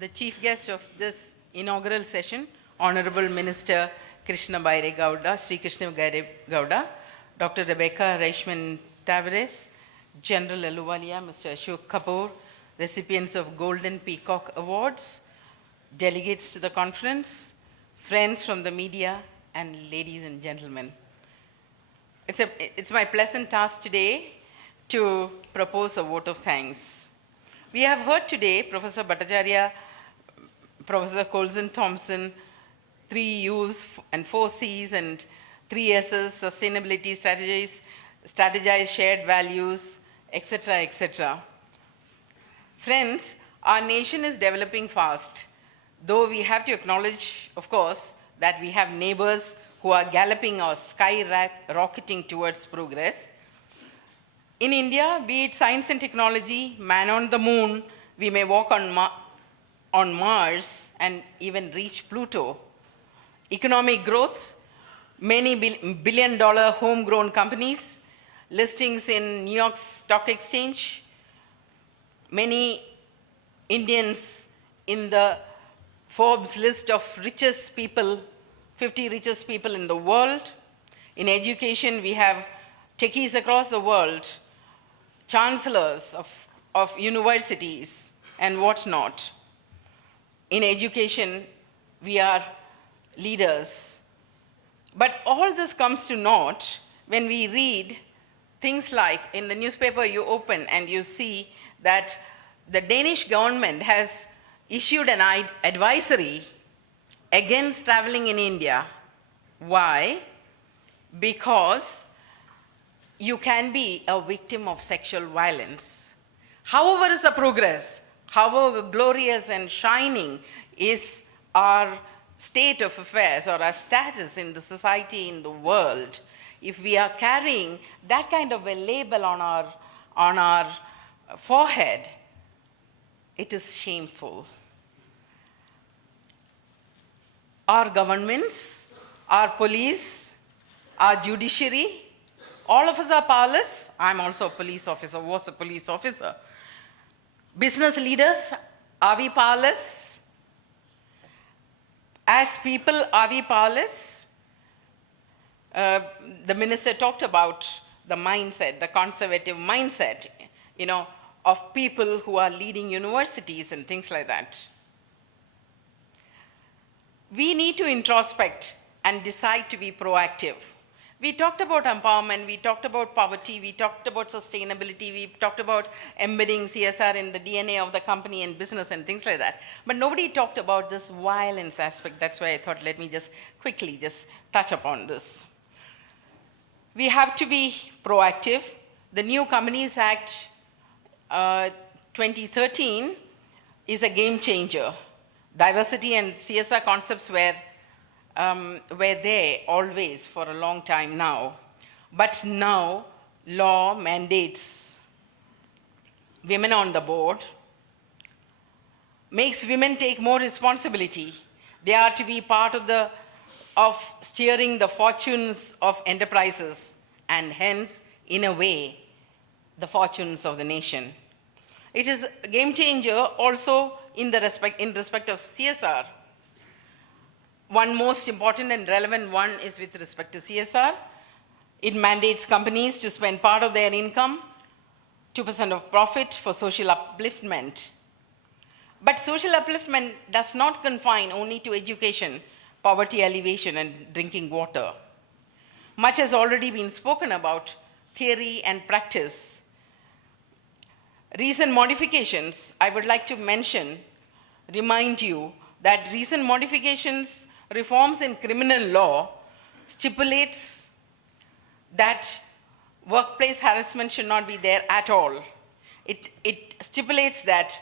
the chief guest of this inaugural session, Honorable Minister Krishna Baire Gowda, Sri Krishna Baire Gowda, Dr. Rebecca Tavares, General Aluwalia, Mr. Ashok Kapoor, recipients of Golden Peacock Awards, delegates to the conference, friends from the media, and ladies and gentlemen. It's my pleasant task today to propose a vote of thanks. We have heard today Professor Bhattacharya, Professor Colson Thompson, 3 U's and 4 C's and 3 S's, sustainability strategize shared values, etc., etc. Friends, our nation is developing fast, though we have to acknowledge, of course, that we have neighbors who are galloping or skyrocketing towards progress. In India, be it science and technology, man on the moon, we may walk on Mars and even reach Pluto. Economic growth, many billion-dollar homegrown companies, listings in New York Stock Exchange, many Indians in the Forbes list of richest people, 50 richest people in the world. In education, we have techies across the world, chancellors of universities and whatnot. In education, we are leaders. But all this comes to naught when we read things like, in the newspaper you open and you see that the Danish government has issued an advisory against traveling in India. Why? Because you can be a victim of sexual violence. However is the progress, however glorious and shining is our state of affairs or our status in the society, in the world, if we are carrying that kind of a label on our forehead, it is shameful. Our governments, our police, our judiciary, all of us are powerless. I'm also a police officer, was a police officer. Business leaders, are we powerless? As people, are we powerless? The minister talked about the mindset, the conservative mindset, of people who are leading universities and things like that. We need to introspect and decide to be proactive. We talked about empowerment, we talked about poverty, we talked about sustainability, we talked about embedding CSR in the DNA of the company and business and things like that. But nobody talked about this violence aspect. That's why I thought, let me just quickly touch upon this. We have to be proactive. The new Companies Act 2013 is a game changer. Diversity and CSR concepts were there always for a long time now. But now, law mandates women on the board, makes women take more responsibility. They are to be part of steering the fortunes of enterprises and hence, in a way, the fortunes of the nation. It is a game changer also in respect of CSR. One most important and relevant one is with respect to CSR. It mandates companies to spend part of their income, 2% of profit, for social upliftment. But social upliftment does not confine only to education, poverty alleviation, and drinking water. Much has already been spoken about theory and practice. Recent modifications, I would like to remind you that recent modifications, reforms in criminal law stipulates that workplace harassment should not be there at all. It stipulates that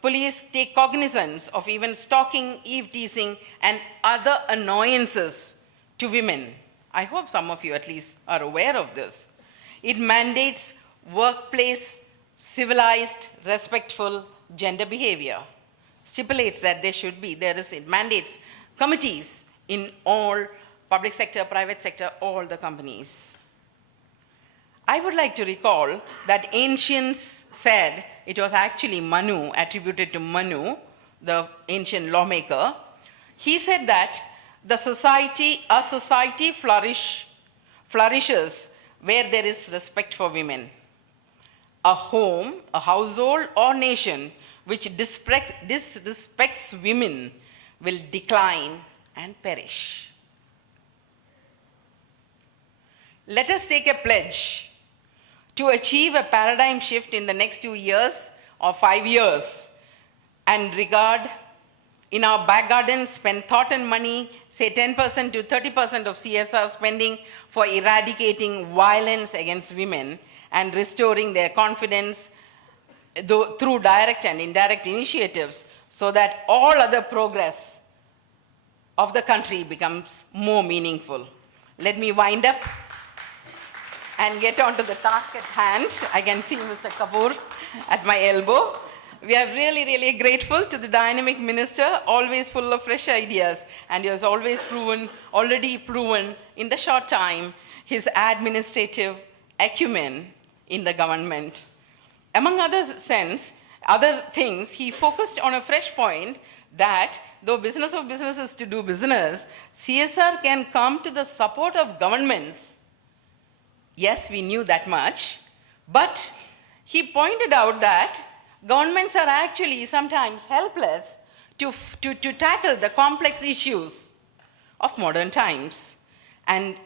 police take cognizance of even stalking, eve-teasing, and other annoyances to women. I hope some of you at least are aware of this. It mandates workplace civilized, respectful gender behavior. Stipulates that it mandates committees in all public sector, private sector, all the companies. I would like to recall that ancient said, it was actually Manu, attributed to Manu, the ancient lawmaker. He said that a society flourishes where there is respect for women. A home, a household, or nation which disrespects women will decline and perish. Let us take a pledge to achieve a paradigm shift in the next 2 years or 5 years and regard in our back garden, spend thought and money, say 10% to 30% of CSR spending for eradicating violence against women and restoring their confidence through direct and indirect initiatives so that all other progress of the country becomes more meaningful. Let me wind up and get on to the task at hand. I can see Mr. Kapoor at my elbow. We are really, really grateful to the dynamic minister, always full of fresh ideas, and he has already proven in the short time his administrative acumen in the government. Among other things, he focused on a fresh point that though business of business is to do business, CSR can come to the support of governments. Yes, we knew that much, but he pointed out that governments are actually sometimes helpless to tackle the complex issues of modern times. And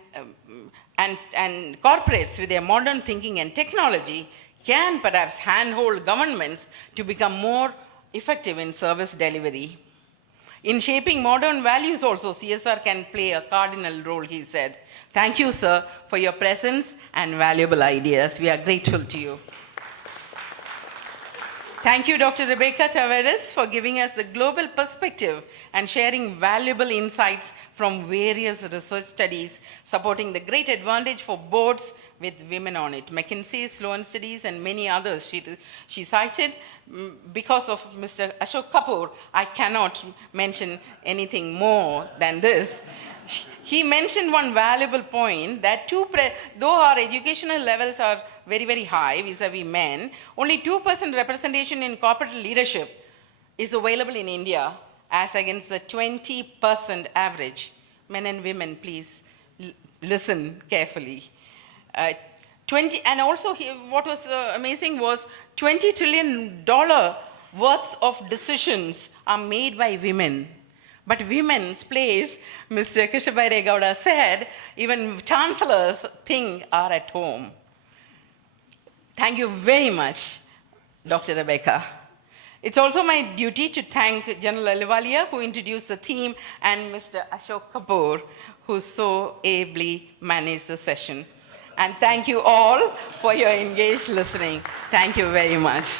corporates with their modern thinking and technology can perhaps handhold governments to become more effective in service delivery. In shaping modern values also, CSR can play a cardinal role, he said. Thank you, sir, for your presence and valuable ideas. We are grateful to you. Thank you, Dr. Rebecca Tavares, for giving us the global perspective and sharing valuable insights from various research studies, supporting the great advantage for boards with women on it. McKinsey, Sloan Studies, and many others she cited. Because of Mr. Ashok Kapoor, I cannot mention anything more than this. He mentioned one valuable point that though our educational levels are very, very high vis-a-vis men, only 2% representation in corporate leadership is available in India as against the 20% average. Men and women, please listen carefully. And also what was amazing was $20 trillion worth of decisions are made by women. But women's place, Mr. Krishna Baire Gowda said, even chancellors think are at home. Thank you very much, Dr. Rebecca. It's also my duty to thank General Ahluwalia, who introduced the theme, and Mr. Ashok Kapoor, who so ably managed the session. And thank you all for your engaged listening. Thank you very much.